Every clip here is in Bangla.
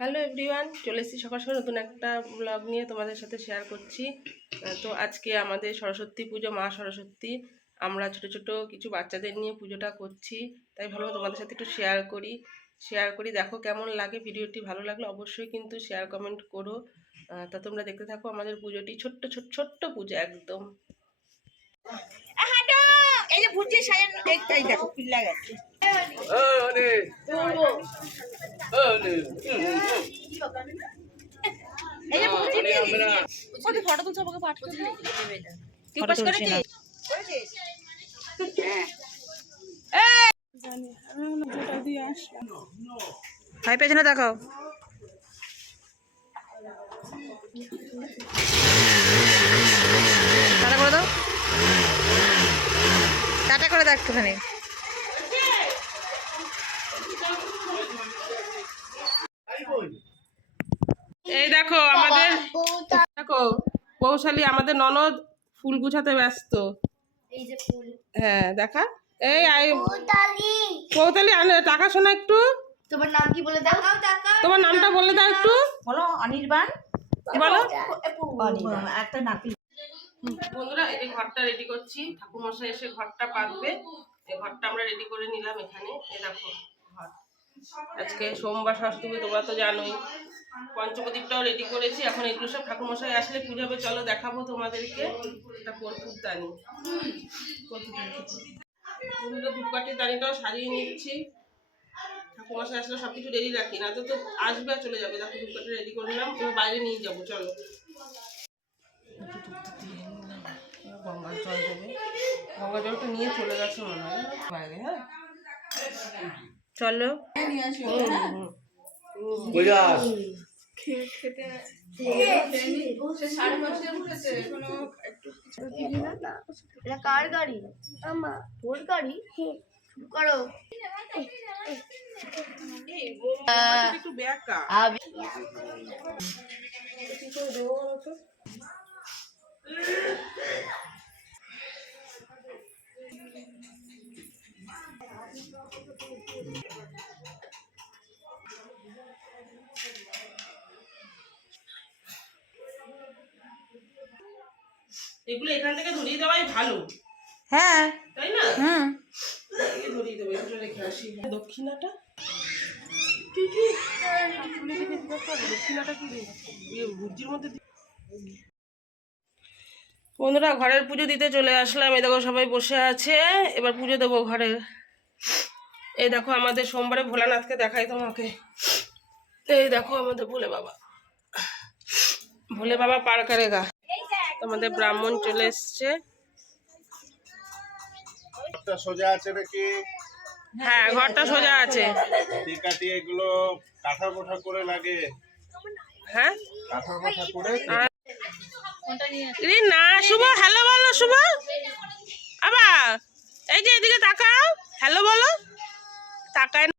হ্যালো এভরিওয়ান, চলে এসেছি সকাল সকাল নতুন একটা ব্লগ নিয়ে তোমাদের সাথে শেয়ার করছি। তো আজকে আমাদের সরস্বতী পুজো, মা সরস্বতী। আমরা ছোট ছোট কিছু বাচ্চাদের নিয়ে পুজোটা করছি। তাই ভালো তোমাদের সাথে একটু শেয়ার করি। শেয়ার করি, দেখো কেমন লাগে। ভিডিওটি ভালো লাগলে অবশ্যই কিন্তু শেয়ার কমেন্ট করো। তা তোমরা দেখতে থাকো আমাদের পুজোটি। ছোট্ট ছোট্ট ছোট্ট পুজো একদম। এই যে ভুজিয়ে সাজানো দেখতেই দেখো পিল্লা গেছে। এই যে। ফটো তুলছে আমাকে পাঠাতে তুই পাস করেছিস করেছিস ভাই পেছনে দেখাও। টাটা করে দাও। টাটা করে দাও একটুখানি। এই দেখো আমাদের দেখো বৌশালী আমাদের ননদ ফুল গুছাতে ব্যস্ত। এই যে ফুল। হ্যাঁ দেখা। এই কৌতালি টাকা শোনা একটু। তোমার নাম কি বলে দাও? তোমার নামটা বলে দাও একটু। বলো অনির্বাণ। বলো? একটা নাতি। বন্ধুরা, এই যে ঘরটা রেডি করছি। ঠাকুরমশাই এসে ঘরটা পাতবে। এই ঘরটা আমরা রেডি করে নিলাম এখানে। এ দেখো ঘর। আজকে সোমবার পুজো তোমরা তো জানোই। পঞ্চপ্রদীপটাও রেডি করেছি। এখন এগুলো সব ঠাকুরমশাই আসলে পুজো হবে। চলো দেখাবো তোমাদেরকে। এটা কর্পূরদানি বন্ধুরা, ধূপকাঠির দানিটাও সারিয়ে নিচ্ছি। ঠাকুরমশাই আসলে সব কিছু রেডি রাখি। না তো তো আসবে চলে যাবে। দেখো ধূপকাঠি রেডি করলাম এবার বাইরে নিয়ে যাব। চলো। গঙ্গার জল দেবে গঙ্গা জলটা নিয়ে চলে গেছে মনে হয় বাইরে হ্যাঁ চলো কার গাড়ি আমার তোর গাড়ি করো এগুলো এখান থেকে ধরিয়ে দেওয়াই ভালো। হ্যাঁ। তাই না? হুম। এই ধরিয়ে দেবো এগুলো রেখে আসি। দক্ষিণাটা? কি কি। দক্ষিণাটা কি দেবো? ভুজির মধ্যে বন্ধুরা ঘরের পুজো দিতে চলে আসলাম। এই দেখো সবাই বসে আছে। এবার পুজো দেবো ঘরে। এই দেখো আমাদের সোমবারে ভোলানাথকে দেখাই তোমাকে। এই দেখো আমাদের ভোলে বাবা। ভোলে বাবা পার করেগা তোমাদের ব্রাহ্মণ চলে এসছে। সোজা আছে নাকি? হ্যাঁ ঘরটা সোজা আছে। টিকাটি এগুলো করে লাগে। হ্যাঁ? করে? না শুভ হ্যালো বলো শুভ। আবা এই যে এদিকে তাকাও। হ্যালো বলো। তাকায়।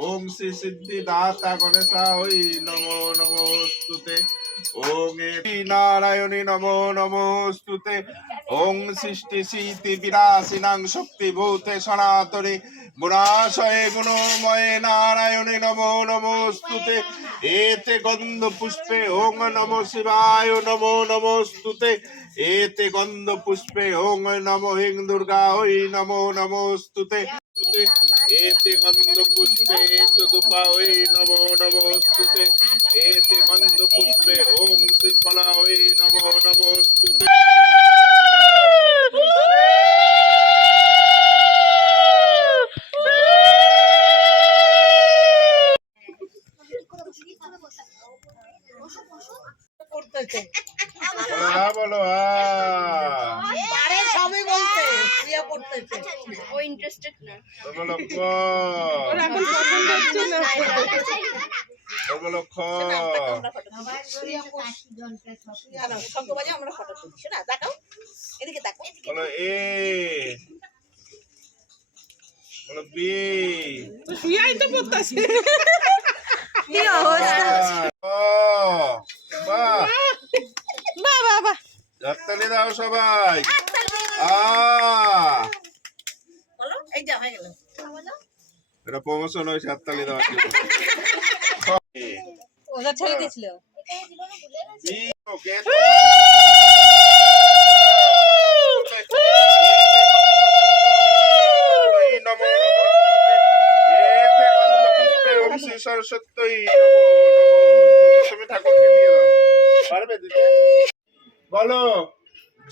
ওং শ্রী সিদ্ধি দাতা গণেশা ওই নমো নমস্তুতে ওং এতি নারায়ণী নমো নমস্তুতে ওং সৃষ্টি শীতি বিরাসিনাং শক্তি ভূতে সনাতনী। গুণাশয়ে গুণময়ে নারায়ণে নমো নমস্তুতে এতে গন্ধ পুষ্পে ওং নম শিবায় নমো নমস্তুতে এতে গন্ধ পুষ্পে ওং নম হিং দুর্গা ওই নমো নমস্তুতে এতে গন্ধ পুষ্পে চতুপা ওই নমো নমস্তুতে। এতে গন্ধ পুষ্পে ওং শ্রীফলা ওই নমো নমস্তুতে। সর্বলক্ষ সর্বলক্ষ আমরা ফটো তুলছি না দেখাও এদিকে দেখো বলো এ। দাও সবাই। আ বলো এই যা হয়ে গেল। এটা প্রমোশন হয়েছে হাততালি দাও ওটা ছেড়ে দিয়েছিল।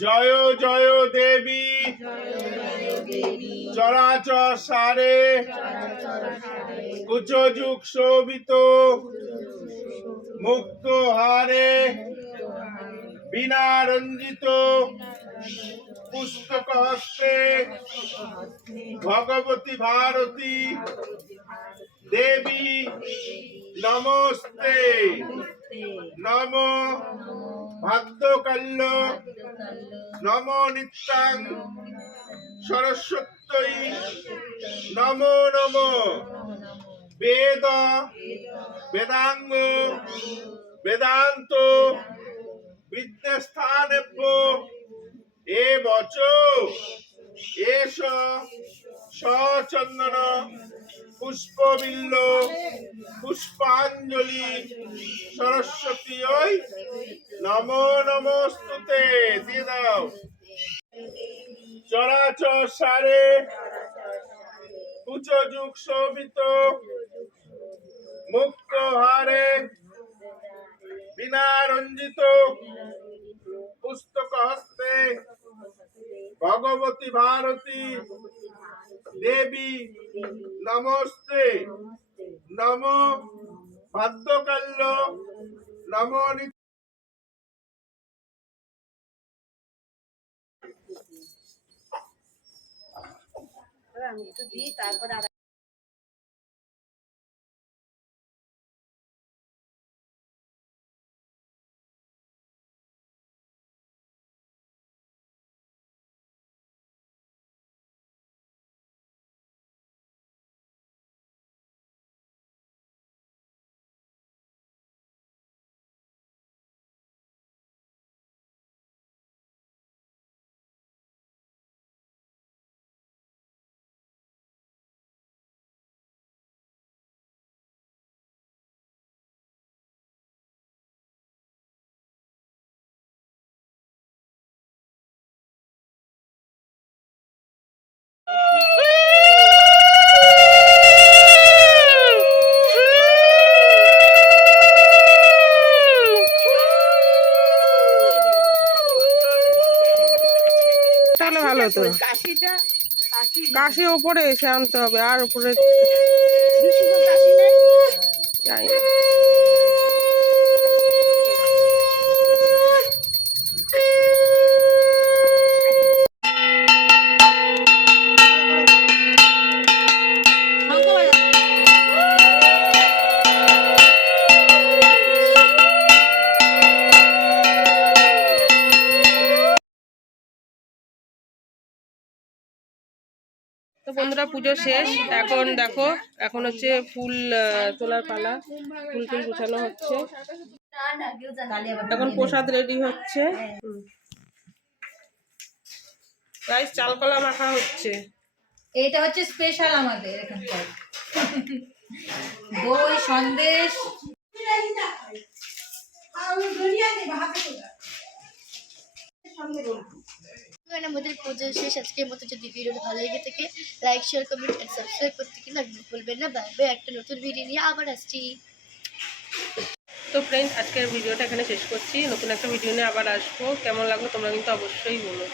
জয় জয় দেবী। চরাচর সারে কুচযুগ শোভিত মুক্ত হারে বিনা রঞ্জিত পুস্তক হস্তে ভগবতী ভারতী দেবী। নমস্তে। নম ভাদ্যকাল্য নম নিত্যাং। সরস্বত্যই। নমো নম। বেদ। বেদাঙ্গ। বেদান্ত। বিদ্যাস্থানেভ্য। এ বচ। এস সচন্দন। পুষ্পবিল্ল, পুষ্পাঞ্জলি, সরস্বতী ওই নম নমস্তুতে, দিয়ে দাও। চরাচর সারে উচ্চ যুগ শোভিত, মুক্ত হারে বিনা রঞ্জিত পুস্তক হস্তে, ভগবতী ভারতী দেবী নমস্তে। নম ভাদ্যকাল্য নম আমি একটু দিই তারপরে কাশিটা কাশি কাশি ওপরে এসে আনতে হবে আর উপরে বন্ধুরা পুজো শেষ। এখন দেখো, এখন হচ্ছে ফুল তোলার পালা। ফুল টুল গুছানো হচ্ছে। এখন প্রসাদ রেডি হচ্ছে। গাইস চাল কলা মাখা হচ্ছে। এটা হচ্ছে স্পেশাল আমাদের এখানকার। দই, সন্দেশ। এবার আমাদের পুজো শেষ। আজকের মতো যদি ভিডিওটা ভালো লেগে থাকে like share comment and subscribe করতে কিন্তু একদম ভুলবেন না। বাই একটা নতুন ভিডিও নিয়ে আবার আসছি। তো ফ্রেন্ডস আজকের ভিডিওটা এখানে শেষ করছি। নতুন একটা ভিডিও নিয়ে আবার আসব। কেমন লাগল তোমরা কিন্তু অবশ্যই বলো।